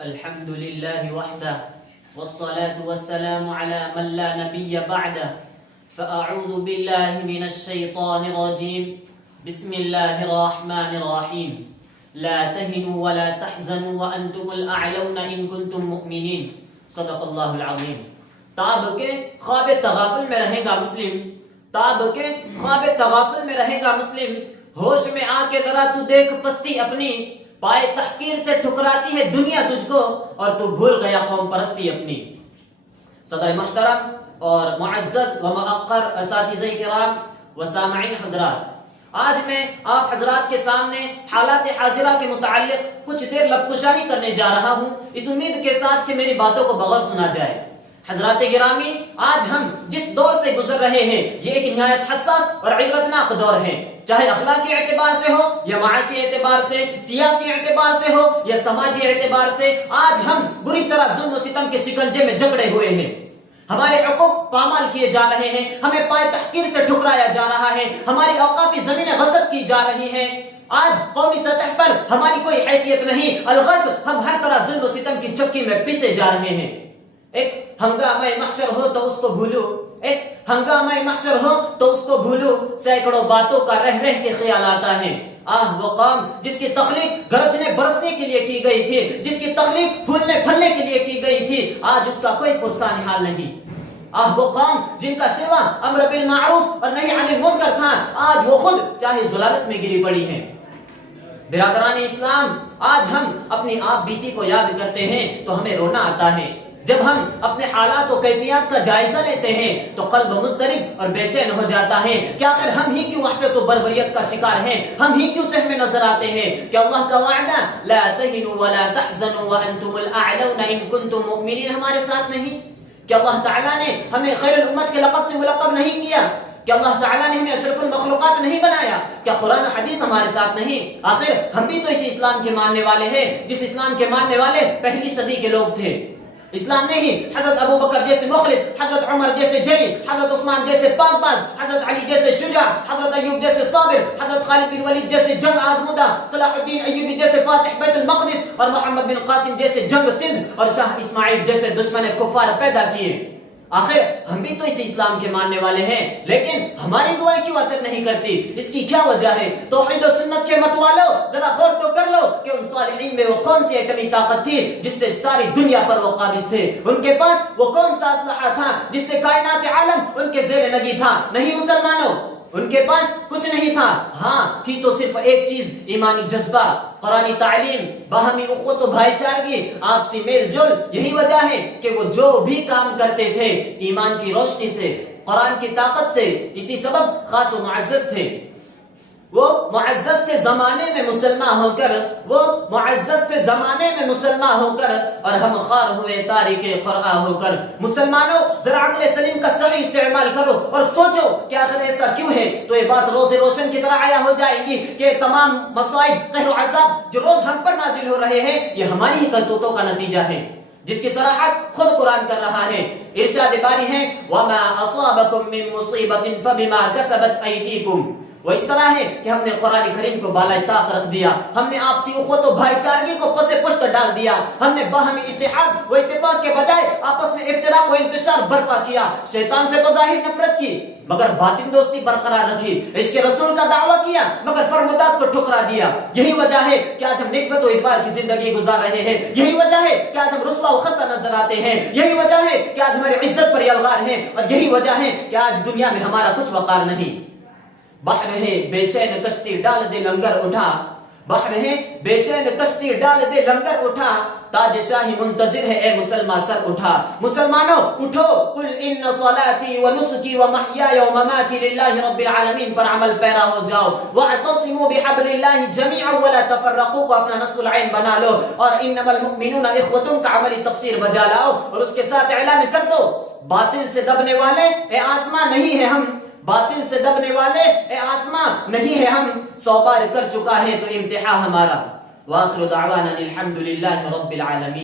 الحمد لله وحده والصلاة والسلام على من لا نبي بعده فأعوذ بالله من الشيطان الرجيم بسم الله الرحمن الرحيم لا تهنوا ولا تحزنوا وأنتم الأعلون إن كنتم مؤمنين صدق الله العظيم. تاب کے خواب تغافل میں رہے گا مسلم، تاب کے خواب تغافل میں رہے گا مسلم، ہوش میں آ کے ذرا تو دیکھ پستی اپنی، پائے تحقیر سے ٹھکراتی ہے دنیا تجھ کو اور تو بھول گیا قوم پرستی اپنی. صدر محترم اور معزز و موقر اساتذہ کرام و سامعین حضرات، آج میں آپ حضرات کے سامنے حالات حاضرہ کے متعلق کچھ دیر لب کشائی کرنے جا رہا ہوں، اس امید کے ساتھ کہ میری باتوں کو بغور سنا جائے. حضرات گرامی، آج ہم جس دور سے گزر رہے ہیں یہ ایک نہایت حساس اور عبرتناک دور ہے، چاہے اخلاقی اعتبار سے ہو یا معاشی اعتبار سے، سیاسی اعتبار سے ہو یا سماجی اعتبار سے. آج ہم بری طرح ظلم و ستم کے شکنجے میں جکڑے ہوئے ہیں، ہمارے حقوق پامال کیے جا رہے ہیں، ہمیں پائے تحقیر سے ٹھکرایا جا رہا ہے، ہماری اوقافی زمینیں غصب کی جا رہی ہیں. آج قومی سطح پر ہماری کوئی حیثیت نہیں، الغرض ہم ہر طرح ظلم و ستم کی چکی میں پیسے جا رہے ہیں. ایک ہنگامہ محشر ہو تو اس کو بھولو، ایک ہنگامہ محشر ہو تو اس کو بھولو، سینکڑوں باتوں کا رہ رہ کے خیال آتا ہے. وہ قوم جس کی تخلیق گرجنے برسنے کے لیے کی گئی تھی، جس کی تخلیق پھولنے پھلنے کے لیے کی گئی تھی، آج اس کا کوئی پرسان حال نہیں. وہ قوم جن کا سوا امر بالمعروف اور نہی عن المنکر تھا، آج وہ خود چاہے ضلالت میں گری پڑی ہیں. برادران اسلام، آج ہم اپنی آپ بیتی کو یاد کرتے ہیں تو ہمیں رونا آتا ہے. جب ہم اپنے حالات و کیفیات کا جائزہ لیتے ہیں تو قلب مضطرب اور بے چین ہو جاتا ہے کہ آخر ہم ہی کیوں وحشت و بربریت کا شکار ہیں، ہم ہی کیوں سہمے نظر آتے ہیں کہ اللہ کا وعدہ لا تہنوا ولا تحزنوا وانتم الاعلون ان کنتم مؤمنین ہمارے ساتھ نہیں. کہ اللہ تعالیٰ نے ہمیں خیر الامت کے لقب سے ملقب نہیں کیا، کہ اللہ تعالیٰ نے ہمیں اشرف المخلوقات نہیں بنایا، کیا قرآن حدیث ہمارے ساتھ نہیں؟ آخر ہم بھی تو اس اسلام کے ماننے والے ہیں جس اسلام کے ماننے والے پہلی صدی کے لوگ تھے. اسلام نے ہی حضرت ابو بکر جیسے مخلص، حضرت عمر جیسے جلی، حضرت عثمان جیسے پاک باز، حضرت علی جیسے شجاع، حضرت ایوب جیسے صابر، حضرت خالد بن ولید جیسے جنگ آزمودہ، صلاح الدین ایوبی جیسے فاتح بیت المقدس، اور محمد بن قاسم جیسے جنگ سندھ، اور شاہ اسماعیل جیسے دشمن کفار پیدا کیے. آخر ہم بھی تو اس اسلام کے ماننے والے ہیں، لیکن ہماری دعائیں کیوں اثر نہیں کرتی؟ اس کی کیا وجہ ہے؟ توحید و سنت کے مت والو ذرا غور تو کر لو کہ ان صالحین میں وہ کون سی ایٹمی طاقت تھی جس سے ساری دنیا پر وہ قابض تھے؟ ان کے پاس وہ کون سا اسلحہ تھا جس سے کائنات عالم ان کے زیر نگی تھا؟ نہیں مسلمانوں، ان کے پاس کچھ نہیں تھا. ہاں تھی تو صرف ایک چیز، ایمانی جذبہ، قرآنی تعلیم، باہمی اخوت و بھائی چارگی، آپسی میل جول. یہی وجہ ہے کہ وہ جو بھی کام کرتے تھے ایمان کی روشنی سے، قرآن کی طاقت سے، اسی سبب خاص و معزز تھے. وہ معزز تھے زمانے میں مسلمان ہو کر، وہ معزز تھے زمانے میں مسلمان ہو کر، اور ہم خوار ہوئے تاریک قرآن ہو کر. مسلمانوں ذرا عقل سلیم کا صحیح استعمال کرو اور سوچو کہ آخر ایسا کیوں ہے. تو یہ بات روز روشن کی طرح عیاں ہو جائے گی کہ تمام مصائب، قہر و عذاب جو روز ہم پر نازل ہو رہے ہیں یہ ہماری ہی کرتوتوں کا نتیجہ ہے، جس کی صراحت خود قرآن کر رہا ہے. ارشاد باری ہے وَمَا أَصَابَكُم مِّن مُّصِيبَةٍ فَبِمَا كَسَبَتْ أَيْدِيكُمْ. وہ اس طرح ہے کہ ہم نے قرآن کریم کو بالائے طاق رکھ دیا، ہم نے آپسی اخوت و بھائی چارگی کو پس پشت ڈال دیا، ہم نے باہمی اتحاد و اتفاق کے بجائے آپس میں افتراق و انتشار برپا کیا، شیطان سے بظاہر نفرت کی مگر باطن دوستی برقرار رکھی، عشق رسول کا دعویٰ کیا مگر فرمودات کو ٹھکرا دیا. یہی وجہ ہے کہ آج ہم نکبت و ادبار کی زندگی گزار رہے ہیں، یہی وجہ ہے کہ آج ہم رسوا و خستہ نظر آتے ہیں، یہی وجہ ہے کہ آج ہماری عزت پر یلغار ہیں، اور یہی وجہ ہے کہ آج دنیا میں ہمارا کچھ وقار نہیں. بحر ہے بے چین کشتی ڈال دے لنگر اٹھا، بحر ہے بے چین کشتی ڈال دے لنگر اٹھا، تاج شاہی منتظر ہے اے مسلمان سر اٹھا. مسلمانوں اٹھو، قل ان صلاتی و نسکی و محیای و مماتی للہ رب العالمین پر عمل پیرا ہو جاؤ. واعتصموا بحبل اللہ جميعا ولا تفرقوا کو اپنا نصب العین بنا لو، اور انما المؤمنون اخوة کا عملی تفسیر بجا لاؤ، اور اس کے ساتھ اعلان کر دو باطل سے دبنے والے اے آسمان نہیں ہے ہم، باطل سے دبنے والے اے آسمان نہیں ہے ہم. 100 بار کر چکا ہے تو امتحان ہمارا. وآخر دعوانا الحمد للہ رب العالمین.